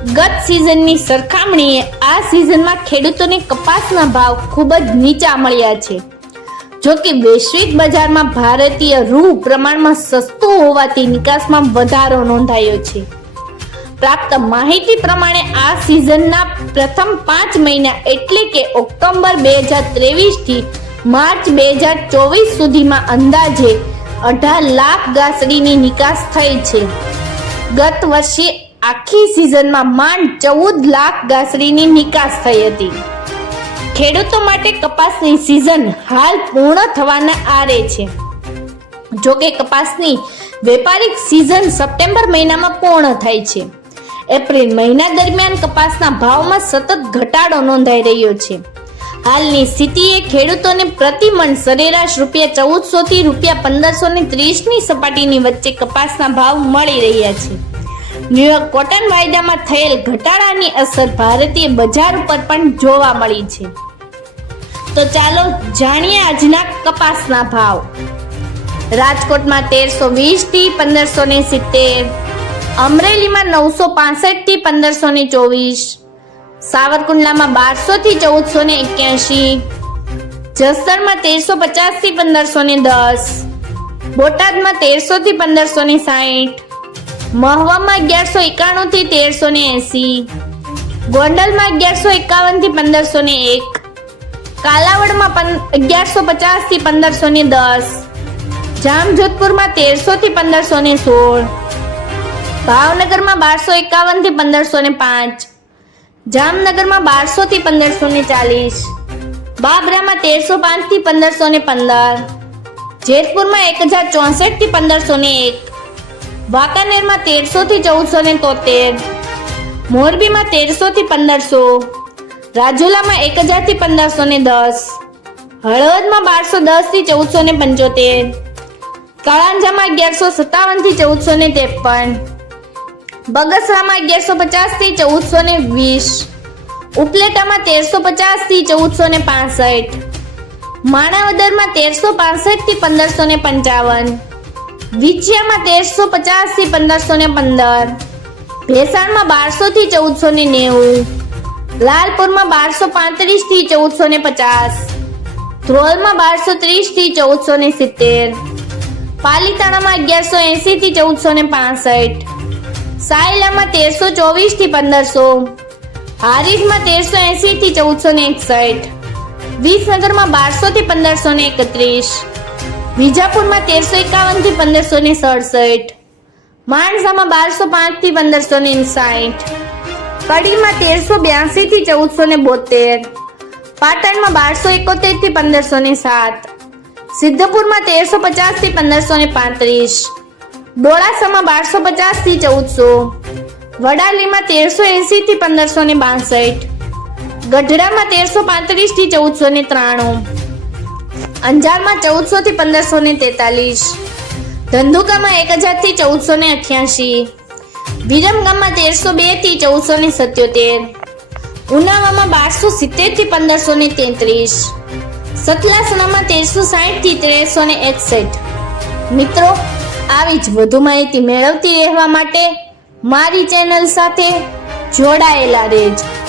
ગત સિઝનની સરખામણીએ આ સિઝનમાં ખેડૂતોને કપાસના ભાવ ખૂબ જ નીચા મળ્યા છે. જો કે વૈશ્વિક બજારમાં ભારતીય રૂ પ્રમાણમાં સસ્તું હોવાથી નિકાસમાં વધારો નોંધાયો છે. પ્રાપ્ત માહિતી પ્રમાણે આ સિઝનના પ્રથમ પાંચ મહિના એટલે કે ઓક્ટોબર બે હજાર ત્રેવીસથી માર્ચ બે હજાર ચોવીસ સુધીમાં અંદાજે અઢાર લાખ ગાસડીની નિકાસ થઈ છે. ગત વર્ષે આખી સિઝનમાં માંડ ચૌદ લાખ ગાસડીની નિકાસ થઈ હતી. ખેડૂતો માટે કપાસની સિઝન હાલ પૂર્ણ થવાના આરે છે. જો કે કપાસની વેપારિક સિઝન સપ્ટેમ્બર મહિનામાં પૂર્ણ થાય છે. એપ્રિલ મહિના દરમિયાન કપાસના ભાવમાં સતત ઘટાડો નોંધાઈ રહ્યો છે. હાલની સ્થિતિએ ખેડૂતોને પ્રતિ મણ સરેરાશ રૂપિયા ચૌદસો થી રૂપિયા પંદરસો ને ત્રીસની સપાટીની વચ્ચે કપાસના ભાવ મળી રહ્યા છે. ન્યુયોર્ક કોટન વાયદામાં થયેલ ઘટાડાની અસર ભારતીય બજાર ઉપર પણ જોવા મળી છે. તો ચાલો જાણીએ આજના કપાસના ભાવ. રાજકોટમાં તેરસો વીસથી પંદરસો ને સિત્તેર, અમરેલીમાં નવસો પાસઠથી પંદરસો ને ચોવીસ, સાવરકુંડલામાં બારસો થી ચૌદસો ને એક્યાસી જસદણમાં તેરસો પચાસથી પંદરસો ને દસ, બોટાદમાં તેરસો થી પંદરસો ને સાઠ મહવામાં અગિયારસો એકાણું થી તેરસો ને એસી. ગોંડલમાં અગિયારસો એકાવનથી પંદરસો ને એક. કાલાવડમાં અગિયારસો પચાસથી પંદરસો ને દસ. જામજોધપુરમાં તેરસો થી પંદરસો ને સોળ. ભાવનગરમાં બારસો એકાવનથી પંદરસો ને પાંચ. જામનગરમાં બારસો થી પંદરસો ને ચાલીસ. બાબરામાં તેરસો પાંચથી પંદરસો ને પંદર. જેતપુરમાં એક હજાર ચોસઠથી પંદરસો ને એક. વાંકાનેરમાં તેરસો થી ચૌદસો ને તોતેર, મોરબીમાં તેરસો થી પંદરસો, રાજુલામાં એક હજારથી પંદરસો ને દસ, હળવદમાં બારસો દસથી ચૌદસો ને પંચોતેર, કળાંજામાં અગિયારસો સત્તાવનથી ચૌદસો ને ત્રેપન, બગસરામાં અગિયારસો પચાસથી ચૌદસો ને વીસ, ઉપલેટામાં તેરસો પચાસથી ચૌદસો ને પાસઠ, માણાવદરમાં તેરસો પાસઠથી પંદરસો ને પંચાવન વિછિયામાં તેરસો પચાસથી પંદરસો ને પંદર. ભેસાણમાં બારસો થી ચૌદસો ને નેવું. લાલપુરમાં બારસો પાંત્રીસથી ચૌદસો ને પચાસ. ધ્રોલમાં બારસો ત્રીસથી ચૌદસો ને સિત્તેર. પાલીતાણામાં અગિયારસો એસી થી ચૌદસો ને પાસઠ. સાયલામાં તેરસો ચોવીસથી પંદરસો. હારીફમાં તેરસો એસી થી ચૌદસો ને એકસઠ. વિસનગરમાં બારસો થી પંદરસો ને એકત્રીસ. વિજાપુરમાં તેરસો એકાવનથી પંદરસો ને સડસઠ. માણસામાં બારસો પાંચથી પંદરસો ને સાઠ કડીમાં તેરસો બ્યાસી થી ચૌદસો ને બોતેર. પાટણમાં બારસો એકોતેરથી પંદરસો ને સાત. સિદ્ધપુરમાં તેરસો પચાસથી પંદરસો ને પાંત્રીસ. ડોળાસામાં બારસો પચાસથી ચૌદસો. વડાલીમાં તેરસો એસી થી પંદરસો ને બાસઠ. ગઢડામાં તેરસો પાંત્રીસથી ચૌદસો ને ત્રાણું. અંજારમાં ચૌદસો થી પંદરસો ને તેતાલીસ. ધંધુકામાં એક હજારથી ચૌદસો ને અઠ્યાસી. વિરમગામમાં તેરસો બેથી ચૌદસો ને સત્યોતેર. ઉનાવામાં બારસો સિત્તેરથી પંદરસો ને તેત્રીસ. સતલાસણામાં તેરસો સાઠથી ત્રેસો ને એકસઠ. મિત્રો, આવી જ વધુ માહિતી મેળવતી રહેવા માટે મારી ચેનલ સાથે જોડાયેલા રહેજો.